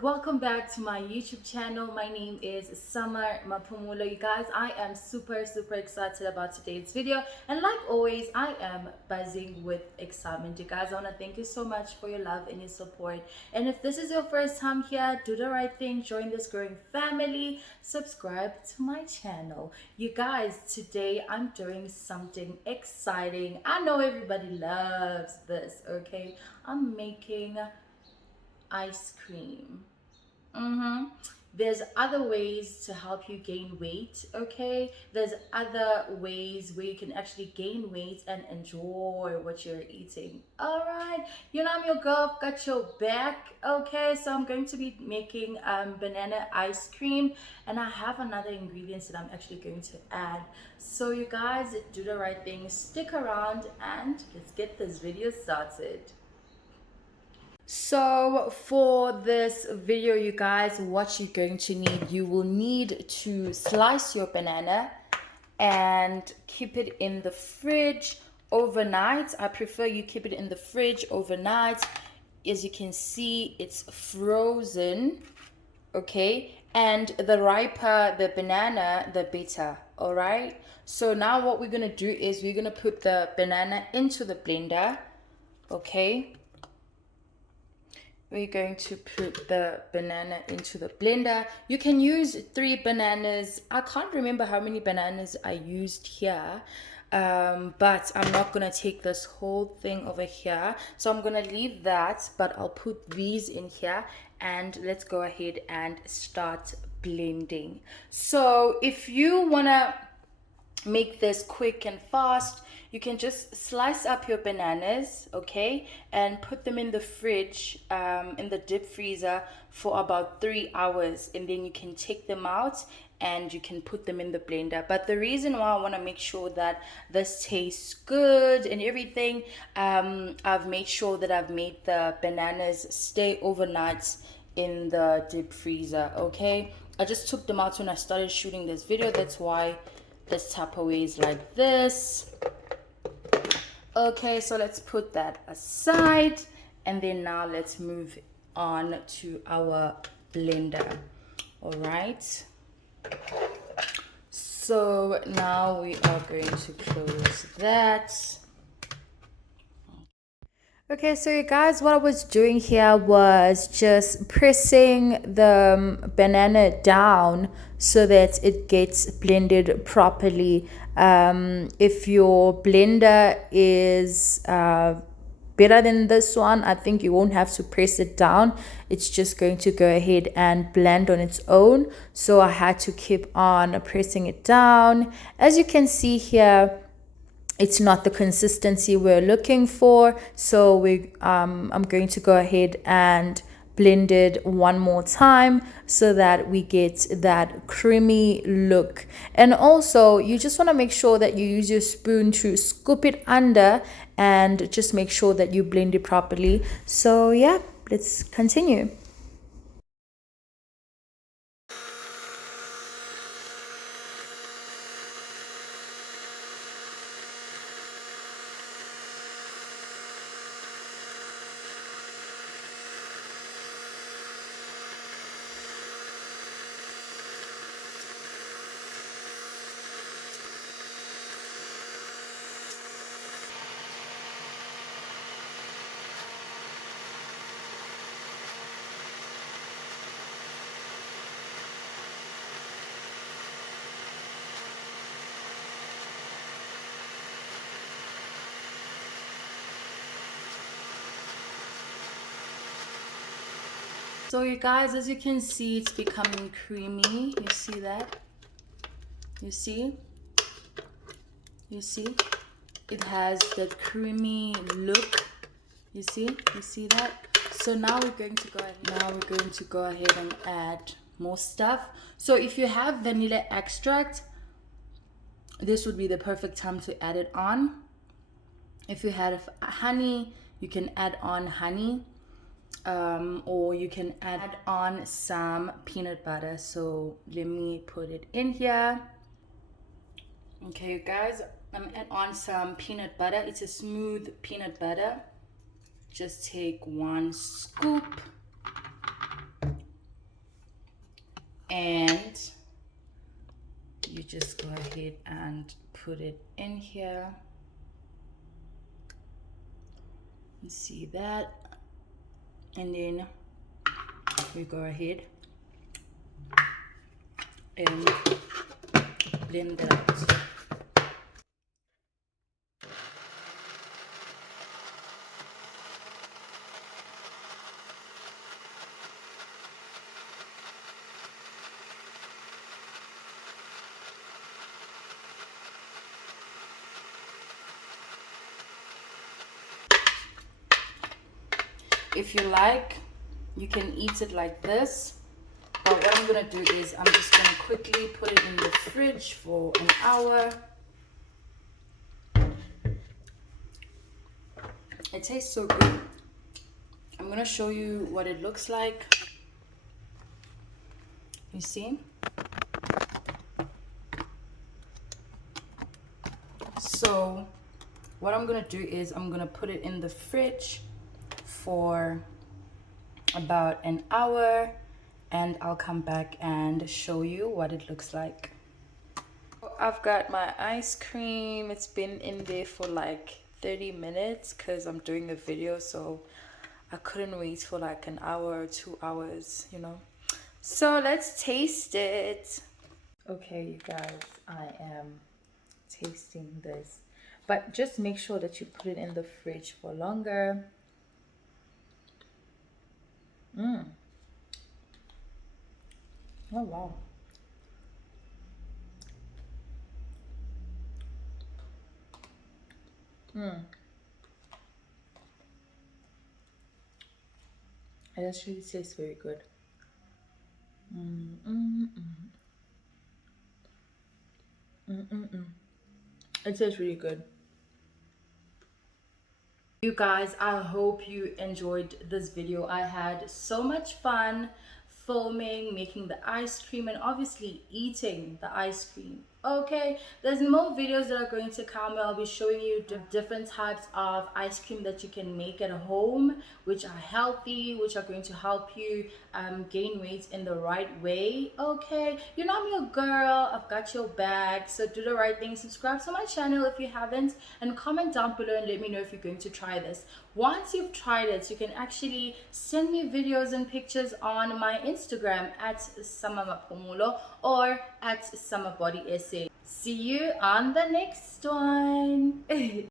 welcome back to my YouTube channel. My name is Summer Mapumulo. You guys, I am super excited about today's video, and like always I am buzzing with excitement. You guys, I want to thank you so much for your love and your support. And if this is your first time here, do the right thing, join this growing family, subscribe to my channel. You guys, today I'm doing something exciting. I know everybody loves this. Okay, I'm making ice cream. There's other ways to help you gain weight. Okay, there's other ways where you can actually gain weight and enjoy what you're eating. All right, you know, I'm your girl, got your back. Okay, so I'm going to be making banana ice cream, and I have another ingredients that I'm actually going to add. So you guys, do the right thing, stick around, and let's get this video started. So for this video, you guys, what you're going to need, you will need to slice your banana and keep it in the fridge overnight. I prefer you keep it in the fridge overnight. As you can see, it's frozen. Okay, and the riper the banana, the better. All right, so now what we're gonna do is we're gonna put the banana into the blender. Okay, we're going to put the banana into the blender. You can use 3 bananas. I can't remember how many bananas I used here, but I'm not gonna take this whole thing over here, so I'm gonna leave that, but I'll put these in here, and let's go ahead and start blending. So if you wanna make this quick and fast, you can just slice up your bananas, okay, and put them in the fridge, in the deep freezer for about 3 hours, and then you can take them out and you can put them in the blender. But the reason why I want to make sure that this tastes good and everything, I've made sure that I've made the bananas stay overnight in the deep freezer. Okay, I just took them out when I started shooting this video. That's why this Tupperware is like this. Okay, so let's put that aside, and then now let's move on to our blender. All right, so now we are going to close that. Okay, so you guys, what I was doing here was just pressing the banana down so that it gets blended properly. If your blender is better than this one, I think you won't have to press it down. It's just going to go ahead and blend on its own. So I had to keep on pressing it down. As you can see here, it's not the consistency we're looking for, so I'm going to go ahead and blend it one more time so that we get that creamy look. And also, you just want to make sure that you use your spoon to scoop it under and just make sure that you blend it properly. So yeah, let's continue. So you guys, as you can see, it's becoming creamy. You see that? You see? You see? It has that creamy look. You see? You see that? So now we're going to go ahead and add more stuff. So if you have vanilla extract, this would be the perfect time to add it on. If you have honey, you can add on honey. Or you can add on some peanut butter. So let me put it in here. Okay, guys, I'm add on some peanut butter. It's a smooth peanut butter. Just take 1 scoop. and you just go ahead and put it in here. You see that, and then we go ahead and blend it out. If you like, you can eat it like this. But what I'm gonna do is I'm just gonna quickly put it in the fridge for an hour. It tastes so good. I'm gonna show you what it looks like. You see? So what I'm gonna do is I'm gonna put it in the fridge for about an hour, and I'll come back and show you what it looks like. I've got my ice cream. It's been in there for like 30 minutes because I'm doing a video, so I couldn't wait for like an hour or 2 hours, you know. So let's taste it. Okay, you guys, I am tasting this, but just make sure that you put it in the fridge for longer. Oh wow. It actually tastes very good. It tastes really good. You guys, I hope you enjoyed this video. I had so much fun filming, making the ice cream, and obviously eating the ice cream. Okay, there's more videos that are going to come where I'll be showing you the different types of ice cream that you can make at home, which are healthy, which are going to help you gain weight in the right way. Okay, you know I'm your girl, I've got your back, so do the right thing. Subscribe to my channel if you haven't, and comment down below and let me know if you're going to try this. Once you've tried it, you can actually send me videos and pictures on my Instagram at @SummerMapumulo or at SummerBodySA. See you on the next one.